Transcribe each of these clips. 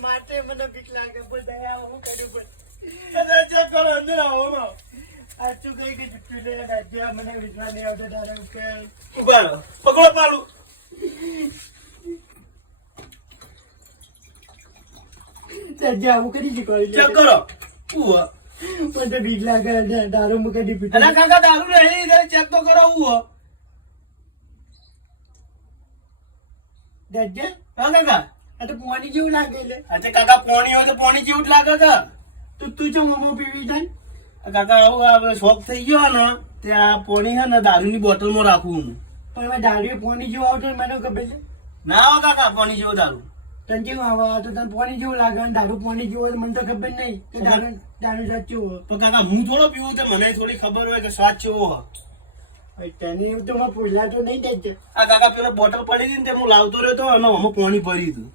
માટે મને બીક લાગે બધા હું કર્યું પણ અંદર આવો આ શું કઈ કઈ જુઠ્ઠું લે રાજ્ય મને વિશ્વાસ નહીં આવતો તારે કે ઉભા રહો પકડો પાલું રાજ્ય આવું કરી શીખવાડી ચેક કરો પણ તો બીક લાગે દારૂ મૂકે ડી અલા કાકા દારૂ રહી ચેક તો કરો રાજ્ય હા કાકા આ તો પાણી જેવું લાગે એટલે અચ્છા કાકા પાણી હોય તો પાણી જેવું જ લાગે કે તું જો મમો પીવી થાય કાકા આવું શોખ થઈ ગયો ને ત્યાં પાણી છે ને દારૂની બોટલમાં રાખું હું પણ એમાં દારૂ પાણી જેવું આવતું મને ખબર છે ના આવો કાકા પાણી જેવું દારૂ તને કેવું આવે તો તને પાણી જેવું લાગે દારૂ પાણી જેવું મને તો ખબર નહીં કે દારૂ સાચું હોય પણ કાકા હું થોડો પીવું તો મને થોડી ખબર હોય કે સ્વાદ કેવો હોય તને એવું તો પૂછલા તો નહીં દેજે આ કાકા પેલો બોટલ પડી હતી ને હું લાવતો રહ્યો તો અને આમાં પાણી ભરી હતું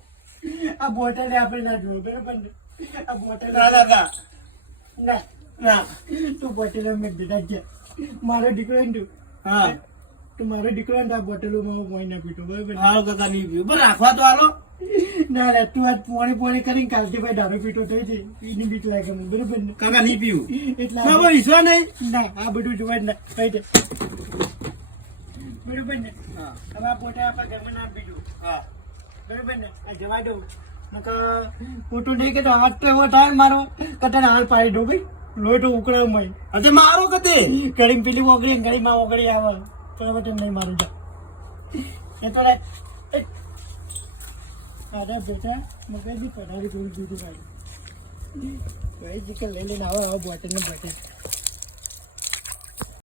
આ બોટલ આપણે ના જોયું બરોબર આ બોટલ ના કાકા ના ના તું બોટલ મેં દીધા છે મારો દીકરો તું હા તું મારો દીકરો આ બોટલોમાં પાણી ના પીતો બરોબર હાલો કાકા નહીં પીવું બરાબર રાખવા તો હાલો ના ના તું આજ પોણી કરીને કાલથી ભાઈ દારૂ પીતો થઈ છે એની બીક લાગે મને બરોબર ને કાકા નહીં પીવું એટલે વિશ્વાસ નહીં ના આ બધું જોવા જ ના કઈ દે બરોબર ને હા હવે આ પોતે આપણે ઘરમાં ના બીજું હા બરોબર ને આ જવા દઉં ખોટું નહીં કે તો હાથ તો એવો થાય મારો કટન હાલ પાડી દઉં ભાઈ લોહી તો ઉકળાવ મય અચ્છા મારો કતે ગળી પેલી ઓગળી ગળીમાં ઓગળી આવે તો હવે તમે નહીં મારું જા એ તો અરે બેટા મગજની પડાવી થોડી દીધું ભાઈ ભાઈ જીકર લઈ લઈને આવો બોટલ ને બોટલ